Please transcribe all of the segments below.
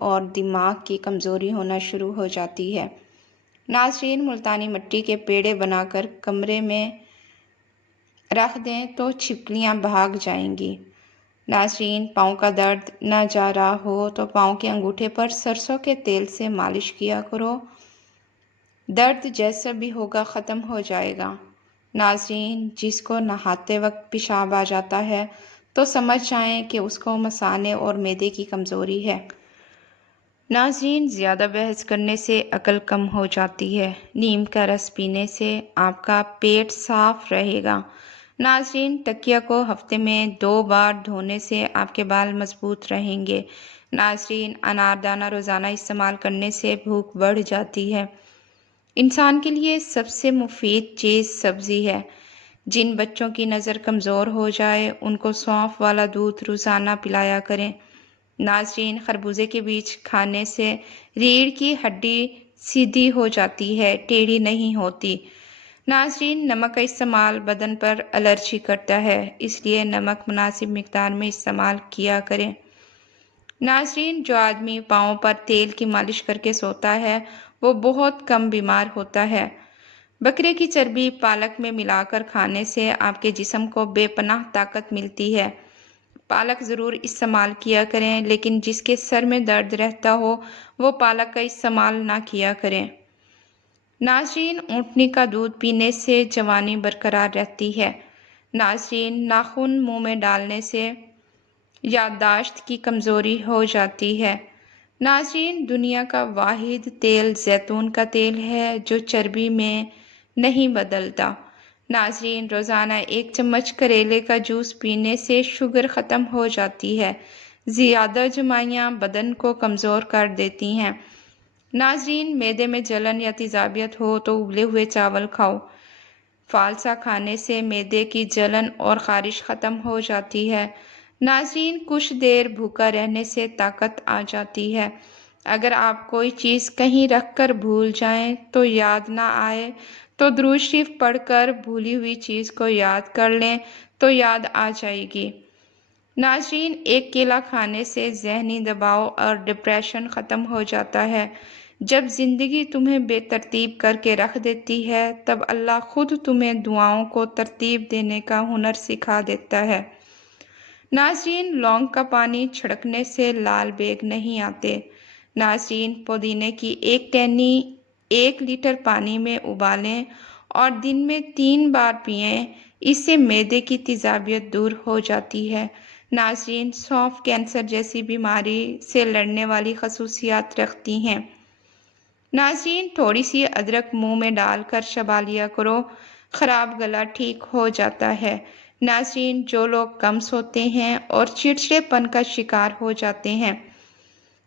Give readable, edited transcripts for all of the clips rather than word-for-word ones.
اور دماغ کی کمزوری ہونا شروع ہو جاتی ہے۔ ناظرین، ملتانی مٹی کے پیڑے بنا کر کمرے میں رکھ دیں تو چھپکلیاں بھاگ جائیں گی۔ ناظرین، پاؤں کا درد نہ جا رہا ہو تو پاؤں کے انگوٹھے پر سرسوں کے تیل سے مالش کیا کرو، درد جیسا بھی ہوگا ختم ہو جائے گا۔ ناظرین، جس کو نہاتے وقت پیشاب آ جاتا ہے تو سمجھ جائیں کہ اس کو مثانے اور معدے کی کمزوری ہے۔ ناظرین، زیادہ بحث کرنے سے عقل کم ہو جاتی ہے۔ نیم کا رس پینے سے آپ کا پیٹ صاف رہے گا۔ ناظرین، تکیہ کو ہفتے میں 2 بار دھونے سے آپ کے بال مضبوط رہیں گے۔ ناظرین، اناردانہ روزانہ استعمال کرنے سے بھوک بڑھ جاتی ہے۔ انسان کے لیے سب سے مفید چیز سبزی ہے۔ جن بچوں کی نظر کمزور ہو جائے ان کو سونف والا دودھ روزانہ پلایا کریں۔ ناظرین، خربوزے کے بیج کھانے سے ریڑھ کی ہڈی سیدھی ہو جاتی ہے، ٹیڑھی نہیں ہوتی۔ ناظرین، نمک کا استعمال بدن پر الرجی کرتا ہے، اس لیے نمک مناسب مقدار میں استعمال کیا کریں۔ ناظرین، جو آدمی پاؤں پر تیل کی مالش کر کے سوتا ہے وہ بہت کم بیمار ہوتا ہے۔ بکرے کی چربی پالک میں ملا کر کھانے سے آپ کے جسم کو بے پناہ طاقت ملتی ہے۔ پالک ضرور استعمال کیا کریں، لیکن جس کے سر میں درد رہتا ہو وہ پالک کا استعمال نہ کیا کریں۔ ناظرین، اونٹنی کا دودھ پینے سے جوانی برقرار رہتی ہے۔ ناظرین، ناخن منہ میں ڈالنے سے یادداشت کی کمزوری ہو جاتی ہے۔ ناظرین، دنیا کا واحد تیل زیتون کا تیل ہے جو چربی میں نہیں بدلتا۔ ناظرین، روزانہ 1 چمچ کریلے کا جوس پینے سے شوگر ختم ہو جاتی ہے۔ زیادہ جمائیاں بدن کو کمزور کر دیتی ہیں۔ ناظرین، معدے میں جلن یا تیزابیت ہو تو ابلے ہوئے چاول کھاؤ۔ فالسا کھانے سے معدے کی جلن اور خارش ختم ہو جاتی ہے۔ ناظرین، کچھ دیر بھوکا رہنے سے طاقت آ جاتی ہے۔ اگر آپ کوئی چیز کہیں رکھ کر بھول جائیں تو یاد نہ آئے تو درود شریف پڑھ کر بھولی ہوئی چیز کو یاد کر لیں تو یاد آ جائے گی۔ ناظرین، 1 کیلا کھانے سے ذہنی دباؤ اور ڈپریشن ختم ہو جاتا ہے۔ جب زندگی تمہیں بے ترتیب کر کے رکھ دیتی ہے تب اللہ خود تمہیں دعاؤں کو ترتیب دینے کا ہنر سکھا دیتا ہے۔ ناظرین، لونگ کا پانی چھڑکنے سے لال بیگ نہیں آتے۔ ناظرین، پودینے کی 1 ٹہنی 1 لیٹر پانی میں ابالیں اور دن میں 3 بار پئیں، اس سے معدے کی تیزابیت دور ہو جاتی ہے۔ ناظرین، سونف کینسر جیسی بیماری سے لڑنے والی خصوصیات رکھتی ہیں۔ ناظرین، تھوڑی سی ادرک منہ میں ڈال کر چبا لیا کرو، خراب گلا ٹھیک ہو جاتا ہے۔ ناظرین، جو لوگ کم سوتے ہیں اور چڑچڑے پن کا شکار ہو جاتے ہیں،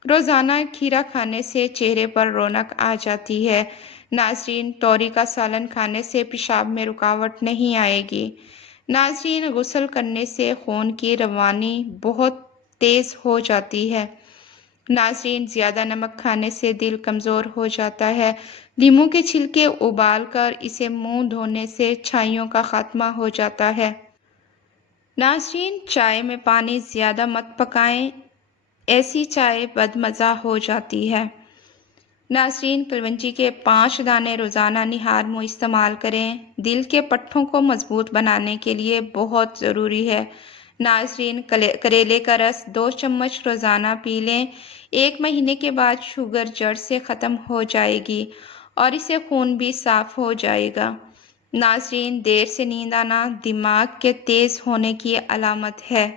روزانہ کھیرا کھانے سے چہرے پر رونق آ جاتی ہے۔ ناظرین، توری کا سالن کھانے سے پیشاب میں رکاوٹ نہیں آئے گی۔ ناظرین، غسل کرنے سے خون کی روانی بہت تیز ہو جاتی ہے۔ ناظرین، زیادہ نمک کھانے سے دل کمزور ہو جاتا ہے۔ لیموں کے چھلکے ابال کر اسے منہ دھونے سے چھائیوں کا خاتمہ ہو جاتا ہے۔ ناظرین، چائے میں پانی زیادہ مت پکائیں، ایسی چائے بدمزہ ہو جاتی ہے۔ ناظرین، کلونجی کے 5 دانے روزانہ نہار منہ استعمال کریں، دل کے پٹھوں کو مضبوط بنانے کے لیے بہت ضروری ہے۔ ناظرین، کریلے کا رس 2 چمچ روزانہ پی لیں، 1 مہینے کے بعد شوگر جڑ سے ختم ہو جائے گی اور اس سے خون بھی صاف ہو جائے گا۔ ناظرین، دیر سے نیند آنا دماغ کے تیز ہونے کی علامت ہے۔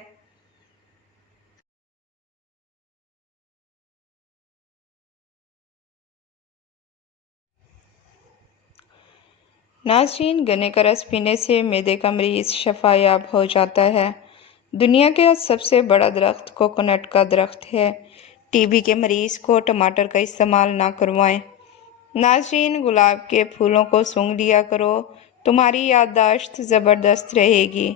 ناظرین، گنے کا رس پینے سے معدے کا مریض شفا یاب ہو جاتا ہے۔ دنیا کا سب سے بڑا درخت کوکونٹ کا درخت ہے۔ ٹی بی کے مریض کو ٹماٹر کا استعمال نہ کروائیں۔ ناظرین، گلاب کے پھولوں کو سونگھ لیا کرو، تمہاری یادداشت زبردست رہے گی۔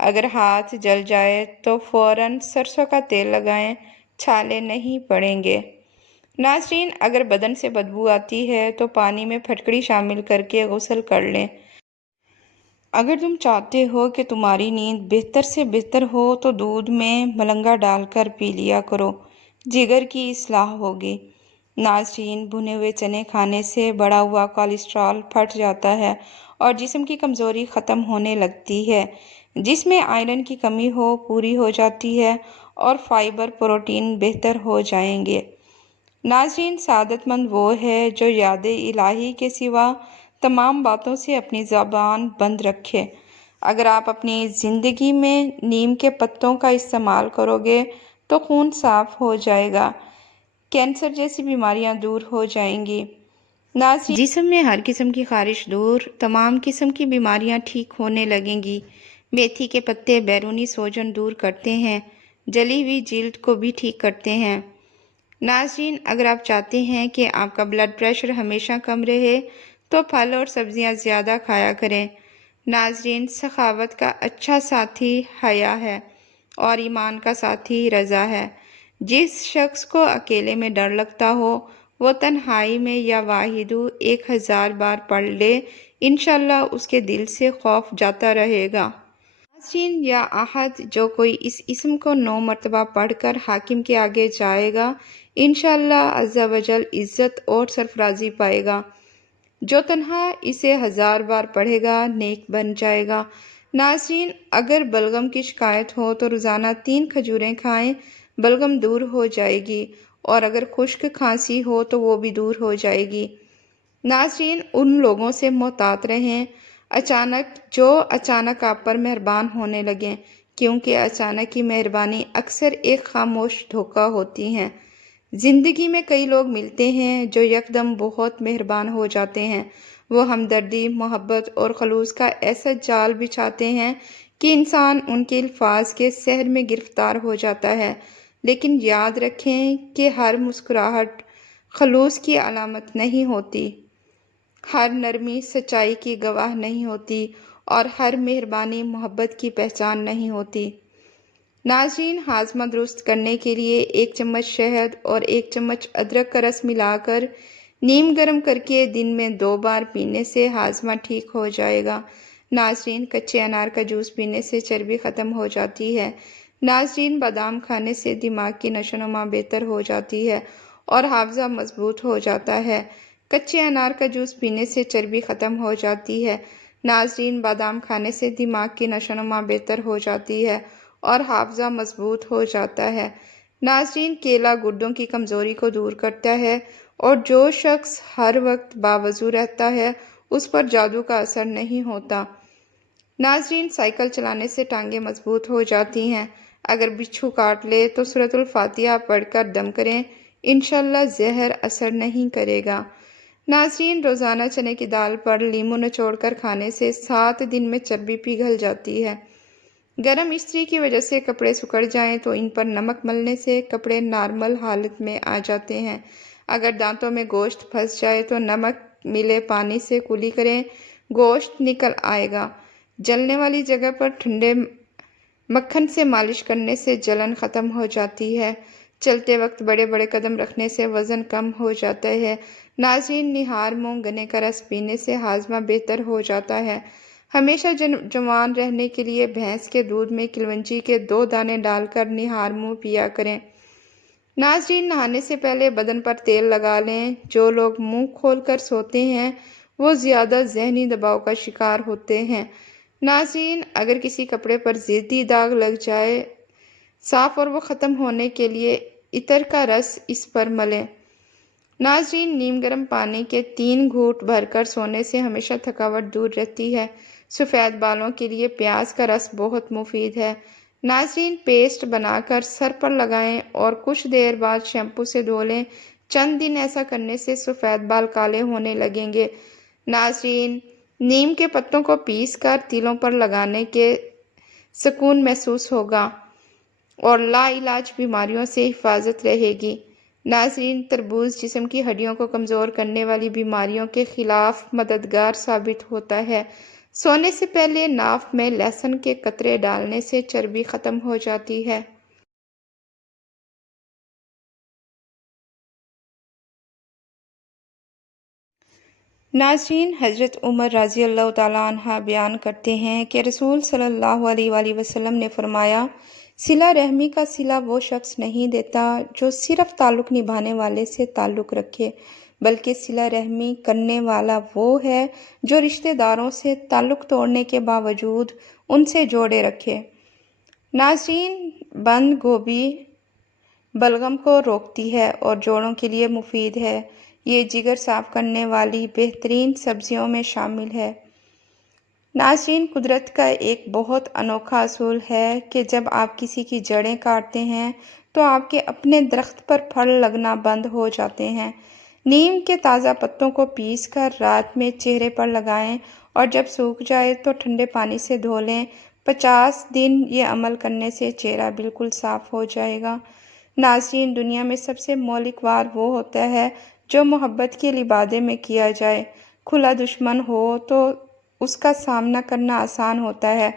اگر ہاتھ جل جائے تو فوراً سرسوں کا تیل لگائیں، چھالے نہیں پڑیں گے۔ ناظرین، اگر بدن سے بدبو آتی ہے تو پانی میں پھٹکڑی شامل کر کے غسل کر لیں۔ اگر تم چاہتے ہو کہ تمہاری نیند بہتر سے بہتر ہو تو دودھ میں ملنگا ڈال کر پی لیا کرو، جگر کی اصلاح ہوگی۔ ناظرین، بھنے ہوئے چنے کھانے سے بڑھا ہوا کولیسٹرول پھٹ جاتا ہے اور جسم کی کمزوری ختم ہونے لگتی ہے۔ جس میں آئرن کی کمی ہو پوری ہو جاتی ہے اور فائبر پروٹین بہتر ہو جائیں گے۔ ناظرین، سعادت مند وہ ہے جو یاد الہی کے سوا تمام باتوں سے اپنی زبان بند رکھے۔ اگر آپ اپنی زندگی میں نیم کے پتوں کا استعمال کرو گے تو خون صاف ہو جائے گا، کینسر جیسی بیماریاں دور ہو جائیں گی۔ ناظرین، جسم میں ہر قسم کی خارش دور، تمام قسم کی بیماریاں ٹھیک ہونے لگیں گی۔ میتھی کے پتے بیرونی سوجن دور کرتے ہیں، جلی ہوئی جلد کو بھی ٹھیک کرتے ہیں۔ ناظرین، اگر آپ چاہتے ہیں کہ آپ کا بلڈ پریشر ہمیشہ کم رہے تو پھل اور سبزیاں زیادہ کھایا کریں۔ ناظرین، سخاوت کا اچھا ساتھی حیا ہے اور ایمان کا ساتھی رضا ہے۔ جس شخص کو اکیلے میں ڈر لگتا ہو وہ تنہائی میں یا واحدہ 1000 بار پڑھ لے، انشاءاللہ اس کے دل سے خوف جاتا رہے گا۔ ناظرین، یا احد، جو کوئی اس اسم کو 9 مرتبہ پڑھ کر حاکم کے آگے جائے گا، انشاءاللہ عز و جل عزت اور سرفرازی پائے گا۔ جو تنہا اسے 1000 بار پڑھے گا نیک بن جائے گا۔ ناظرین، اگر بلغم کی شکایت ہو تو روزانہ 3 کھجوریں کھائیں، بلغم دور ہو جائے گی، اور اگر خشک کھانسی ہو تو وہ بھی دور ہو جائے گی۔ ناظرین، ان لوگوں سے محتاط رہیں جو اچانک آپ پر مہربان ہونے لگیں، کیونکہ اچانک کی مہربانی اکثر ایک خاموش دھوکہ ہوتی ہے۔ زندگی میں کئی لوگ ملتے ہیں جو یکدم بہت مہربان ہو جاتے ہیں۔ وہ ہمدردی، محبت اور خلوص کا ایسا جال بچھاتے ہیں کہ انسان ان کے الفاظ کے سحر میں گرفتار ہو جاتا ہے۔ لیکن یاد رکھیں کہ ہر مسکراہٹ خلوص کی علامت نہیں ہوتی، ہر نرمی سچائی کی گواہ نہیں ہوتی، اور ہر مہربانی محبت کی پہچان نہیں ہوتی۔ ناظرین، ہاضمہ درست کرنے کے لیے 1 چمچ شہد اور 1 چمچ ادرک کا رس ملا کر نیم گرم کر کے دن میں 2 بار پینے سے ہاضمہ ٹھیک ہو جائے گا۔ ناظرین، کچے انار کا جوس پینے سے چربی ختم ہو جاتی ہے۔ ناظرین، بادام کھانے سے دماغ کی نشو و نما بہتر ہو جاتی ہے اور حافظہ مضبوط ہو جاتا ہے۔ کچے انار کا جوس پینے سے چربی ختم ہو جاتی ہے۔ ناظرین، بادام کھانے سے دماغ کی نشو و نما بہتر ہو جاتی ہے اور حافظہ مضبوط ہو جاتا ہے۔ ناظرین، کیلا گردوں کی کمزوری کو دور کرتا ہے، اور جو شخص ہر وقت باوضو رہتا ہے اس پر جادو کا اثر نہیں ہوتا۔ ناظرین، سائیکل چلانے سے ٹانگیں مضبوط ہو جاتی ہیں۔ اگر بچھو کاٹ لے تو سورۃ الفاتحہ پڑھ کر دم کریں، انشاءاللہ زہر اثر نہیں کرے گا۔ ناظرین، روزانہ چنے کی دال پر لیموں نچوڑ کر کھانے سے 7 دن میں چربی پگھل جاتی ہے۔ گرم استری کی وجہ سے کپڑے سکڑ جائیں تو ان پر نمک ملنے سے کپڑے نارمل حالت میں آ جاتے ہیں۔ اگر دانتوں میں گوشت پھنس جائے تو نمک ملے پانی سے کلی کریں، گوشت نکل آئے گا۔ جلنے والی جگہ پر ٹھنڈے مکھن سے مالش کرنے سے جلن ختم ہو جاتی ہے۔ چلتے وقت بڑے بڑے قدم رکھنے سے وزن کم ہو جاتا ہے۔ ناظرین، نہار مونگ گنے کا رس پینے سے ہاضمہ بہتر ہو جاتا ہے۔ ہمیشہ جوان رہنے کے لیے بھینس کے دودھ میں کلونجی کے 2 دانے ڈال کر نہار منہ پیا کریں۔ ناظرین، نہانے سے پہلے بدن پر تیل لگا لیں۔ جو لوگ منہ کھول کر سوتے ہیں وہ زیادہ ذہنی دباؤ کا شکار ہوتے ہیں۔ ناظرین، اگر کسی کپڑے پر ضدی داغ لگ جائے صاف اور وہ ختم ہونے کے لیے عطر کا رس اس پر ملیں۔ ناظرین، نیم گرم پانی کے 3 گھونٹ بھر کر سونے سے ہمیشہ تھکاوٹ دور رہتی ہے۔ سفید بالوں کے لیے پیاز کا رس بہت مفید ہے۔ ناظرین، پیسٹ بنا کر سر پر لگائیں اور کچھ دیر بعد شیمپو سے دھو لیں۔ چند دن ایسا کرنے سے سفید بال کالے ہونے لگیں گے۔ ناظرین، نیم کے پتوں کو پیس کر تلوں پر لگانے کے سکون محسوس ہوگا اور لا علاج بیماریوں سے حفاظت رہے گی۔ ناظرین، تربوز جسم کی ہڈیوں کو کمزور کرنے والی بیماریوں کے خلاف مددگار ثابت ہوتا ہے۔ سونے سے پہلے ناف میں لہسن کے قطرے ڈالنے سے چربی ختم ہو جاتی ہے۔ ناظرین، حضرت عمر رضی اللہ تعالیٰ عنہ بیان کرتے ہیں کہ رسول صلی اللہ علیہ وآلہ وسلم نے فرمایا، صلہ رحمی کا صلہ وہ شخص نہیں دیتا جو صرف تعلق نبھانے والے سے تعلق رکھے، بلکہ صلہ رحمی کرنے والا وہ ہے جو رشتہ داروں سے تعلق توڑنے کے باوجود ان سے جوڑے رکھے۔ ناظرین، بند گوبھی بلغم کو روکتی ہے اور جوڑوں کے لیے مفید ہے۔ یہ جگر صاف کرنے والی بہترین سبزیوں میں شامل ہے۔ ناظرین، قدرت کا ایک بہت انوکھا اصول ہے کہ جب آپ کسی کی جڑیں کاٹتے ہیں تو آپ کے اپنے درخت پر پھل لگنا بند ہو جاتے ہیں۔ نیم کے تازہ پتوں کو پیس کر رات میں چہرے پر لگائیں اور جب سوکھ جائے تو ٹھنڈے پانی سے دھو لیں۔ 50 دن یہ عمل کرنے سے چہرہ بالکل صاف ہو جائے گا۔ ناظرین، دنیا میں سب سے مہلک وار وہ ہوتا ہے جو محبت کے لبادے میں کیا جائے۔ کھلا دشمن ہو تو اس کا سامنا کرنا آسان ہوتا ہے،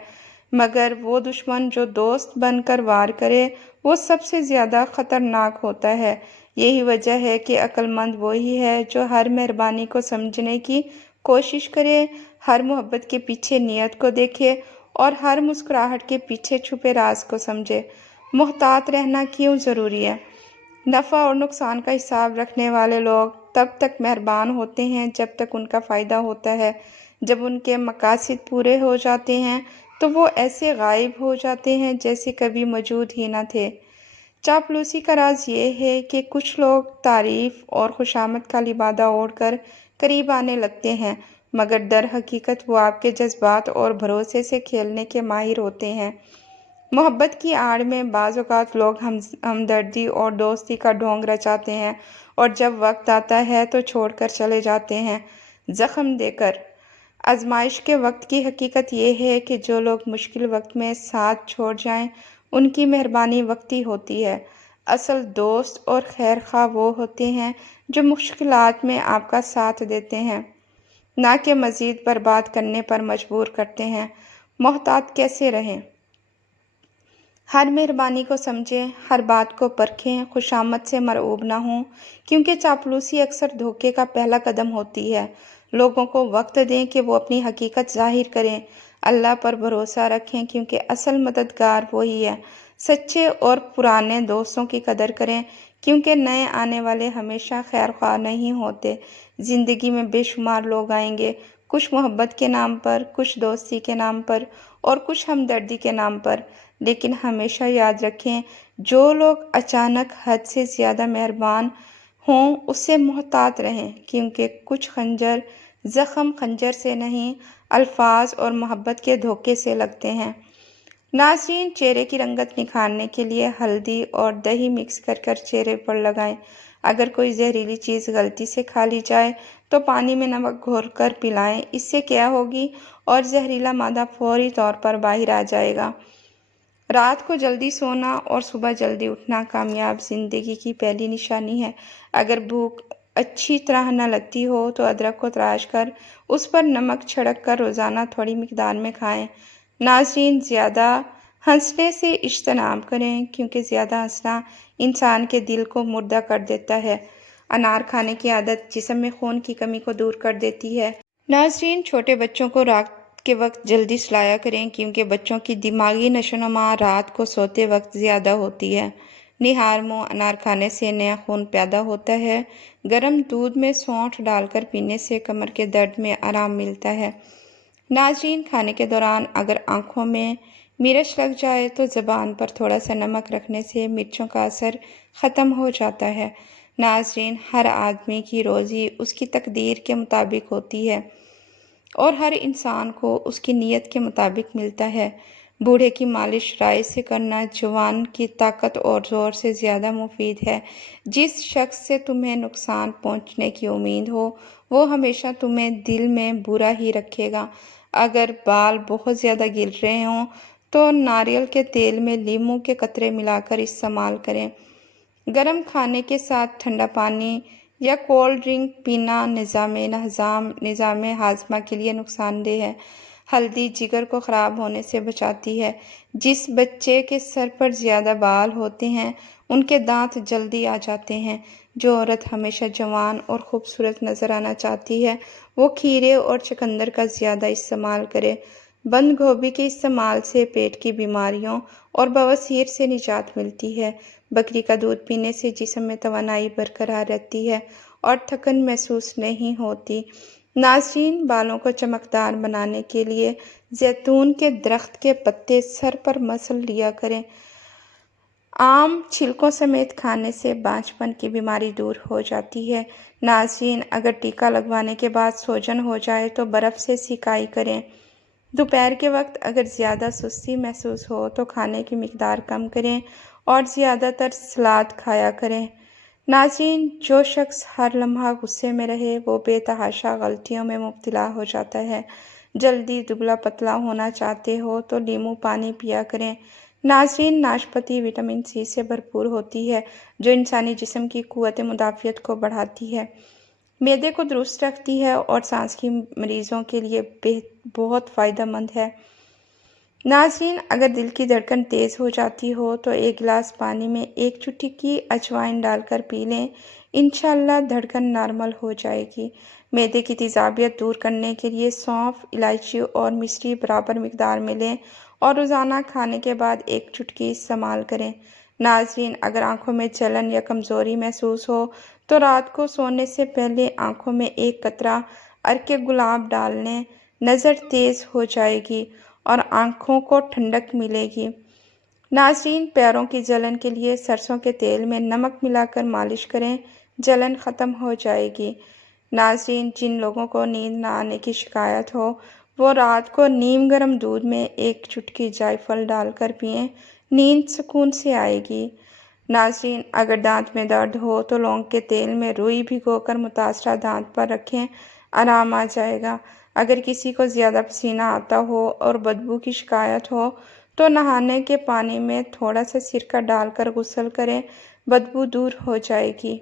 مگر وہ دشمن جو دوست بن کر وار کرے وہ سب سے زیادہ خطرناک ہوتا ہے۔ یہی وجہ ہے کہ عقل مند وہی ہے جو ہر مہربانی کو سمجھنے کی کوشش کرے، ہر محبت کے پیچھے نیت کو دیکھے اور ہر مسکراہٹ کے پیچھے چھپے راز کو سمجھے۔ محتاط رہنا کیوں ضروری ہے؟ نفع اور نقصان کا حساب رکھنے والے لوگ تب تک مہربان ہوتے ہیں جب تک ان کا فائدہ ہوتا ہے۔ جب ان کے مقاصد پورے ہو جاتے ہیں تو وہ ایسے غائب ہو جاتے ہیں جیسے کبھی موجود ہی نہ تھے۔ چاپلوسی کا راز یہ ہے کہ کچھ لوگ تعریف اور خوشامد کا لبادہ اوڑھ کر قریب آنے لگتے ہیں، مگر در حقیقت وہ آپ کے جذبات اور بھروسے سے کھیلنے کے ماہر ہوتے ہیں۔ محبت کی آڑ میں بعض اوقات لوگ ہمدردی اور دوستی کا ڈھونگ رچاتے ہیں اور جب وقت آتا ہے تو چھوڑ کر چلے جاتے ہیں، زخم دے کر۔ آزمائش کے وقت کی حقیقت یہ ہے کہ جو لوگ مشکل وقت میں ساتھ چھوڑ جائیں ان کی مہربانی وقتی ہوتی ہے۔ اصل دوست اور خیر خواہ وہ ہوتے ہیں جو مشکلات میں آپ کا ساتھ دیتے ہیں، نہ کہ مزید برباد کرنے پر مجبور کرتے ہیں۔ محتاط کیسے رہیں؟ ہر مہربانی کو سمجھیں، ہر بات کو پرکھیں، خوشامد سے مرعوب نہ ہوں، کیونکہ چاپلوسی اکثر دھوکے کا پہلا قدم ہوتی ہے۔ لوگوں کو وقت دیں کہ وہ اپنی حقیقت ظاہر کریں۔ اللہ پر بھروسہ رکھیں کیونکہ اصل مددگار وہی ہے۔ سچے اور پرانے دوستوں کی قدر کریں کیونکہ نئے آنے والے ہمیشہ خیر خواہ نہیں ہوتے۔ زندگی میں بے شمار لوگ آئیں گے، کچھ محبت کے نام پر، کچھ دوستی کے نام پر اور کچھ ہمدردی کے نام پر، لیکن ہمیشہ یاد رکھیں جو لوگ اچانک حد سے زیادہ مہربان ہوں اس سے محتاط رہیں، کیونکہ کچھ خنجر زخم خنجر سے نہیں، الفاظ اور محبت کے دھوکے سے لگتے ہیں۔ ناظرین، چہرے کی رنگت نکھارنے کے لیے ہلدی اور دہی مکس کر کر چہرے پر لگائیں۔ اگر کوئی زہریلی چیز غلطی سے کھا لی جائے تو پانی میں نمک گھول کر پلائیں، اس سے کیا ہوگی اور زہریلا مادہ فوری طور پر باہر آ جائے گا۔ رات کو جلدی سونا اور صبح جلدی اٹھنا کامیاب زندگی کی پہلی نشانی ہے۔ اگر بھوک اچھی طرح نہ لگتی ہو تو ادرک کو تراش کر اس پر نمک چھڑک کر روزانہ تھوڑی مقدار میں کھائیں۔ ناظرین، زیادہ ہنسنے سے اجتناب کریں کیونکہ زیادہ ہنسنا انسان کے دل کو مردہ کر دیتا ہے۔ انار کھانے کی عادت جسم میں خون کی کمی کو دور کر دیتی ہے۔ ناظرین، چھوٹے بچوں کو رات کے وقت جلدی سلایا کریں کیونکہ بچوں کی دماغی نشو و نما رات کو سوتے وقت زیادہ ہوتی ہے۔ نہار منہ انار کھانے سے نیا خون پیدا ہوتا ہے۔ گرم دودھ میں سونٹھ ڈال کر پینے سے کمر کے درد میں آرام ملتا ہے۔ ناظرین، کھانے کے دوران اگر آنکھوں میں مرچ لگ جائے تو زبان پر تھوڑا سا نمک رکھنے سے مرچوں کا اثر ختم ہو جاتا ہے۔ ناظرین، ہر آدمی کی روزی اس کی تقدیر کے مطابق ہوتی ہے اور ہر انسان کو اس کی نیت کے مطابق ملتا ہے۔ بوڑھے کی مالش رائے سے کرنا جوان کی طاقت اور زور سے زیادہ مفید ہے۔ جس شخص سے تمہیں نقصان پہنچنے کی امید ہو وہ ہمیشہ تمہیں دل میں برا ہی رکھے گا۔ اگر بال بہت زیادہ گر رہے ہوں تو ناریل کے تیل میں لیموں کے قطرے ملا کر استعمال کریں۔ گرم کھانے کے ساتھ ٹھنڈا پانی یا کولڈ ڈرنک پینا نظام ہاضمہ کے لیے نقصان دہ ہے۔ ہلدی جگر کو خراب ہونے سے بچاتی ہے۔ جس بچے کے سر پر زیادہ بال ہوتے ہیں ان کے دانت جلدی آ جاتے ہیں۔ جو عورت ہمیشہ جوان اور خوبصورت نظر آنا چاہتی ہے وہ کھیرے اور چقندر کا زیادہ استعمال کرے۔ بند گوبھی کے استعمال سے پیٹ کی بیماریوں اور بواسیر سے نجات ملتی ہے۔ بکری کا دودھ پینے سے جسم میں توانائی برقرار رہتی ہے اور تھکن محسوس نہیں ہوتی۔ ناظرین، بالوں کو چمکدار بنانے کے لیے زیتون کے درخت کے پتے سر پر مسل لیا کریں۔ عام چھلکوں سمیت کھانے سے بانجھپن کی بیماری دور ہو جاتی ہے۔ ناظرین، اگر ٹیکہ لگوانے کے بعد سوجن ہو جائے تو برف سے سیکائی کریں۔ دوپہر کے وقت اگر زیادہ سستی محسوس ہو تو کھانے کی مقدار کم کریں اور زیادہ تر سلاد کھایا کریں۔ ناظرین، جو شخص ہر لمحہ غصے میں رہے وہ بے تحاشا غلطیوں میں مبتلا ہو جاتا ہے۔ جلدی دبلا پتلا ہونا چاہتے ہو تو لیموں پانی پیا کریں۔ ناظرین، ناشپاتی وٹامن سی سے بھرپور ہوتی ہے جو انسانی جسم کی قوت مدافعت کو بڑھاتی ہے، معدے کو درست رکھتی ہے اور سانس کی مریضوں کے لیے بہت فائدہ مند ہے۔ ناظرین، اگر دل کی دھڑکن تیز ہو جاتی ہو تو ایک گلاس پانی میں 1 چٹکی اجوائن ڈال کر پی لیں، انشاءاللہ دھڑکن نارمل ہو جائے گی۔ معدے کی تیزابیت دور کرنے کے لیے سونف، الائچی اور مشری برابر مقدار میں لیں اور روزانہ کھانے کے بعد 1 چٹکی استعمال کریں۔ ناظرین، اگر آنکھوں میں جلن یا کمزوری محسوس ہو تو رات کو سونے سے پہلے آنکھوں میں 1 قطرہ عرق گلاب ڈال لیں، نظر تیز ہو جائے گی اور آنکھوں کو ٹھنڈک ملے گی۔ ناظرین، پیروں کی جلن کے لیے سرسوں کے تیل میں نمک ملا کر مالش کریں، جلن ختم ہو جائے گی۔ ناظرین، جن لوگوں کو نیند نہ آنے کی شکایت ہو وہ رات کو نیم گرم دودھ میں 1 چٹکی جائفل ڈال کر پئیں، نیند سکون سے آئے گی۔ ناظرین، اگر دانت میں درد ہو تو لونگ کے تیل میں روئی بھگو کر متاثرہ دانت پر رکھیں، آرام آ جائے گا۔ اگر کسی کو زیادہ پسینہ آتا ہو اور بدبو کی شکایت ہو تو نہانے کے پانی میں تھوڑا سا سرکہ ڈال کر غسل کریں، بدبو دور ہو جائے گی۔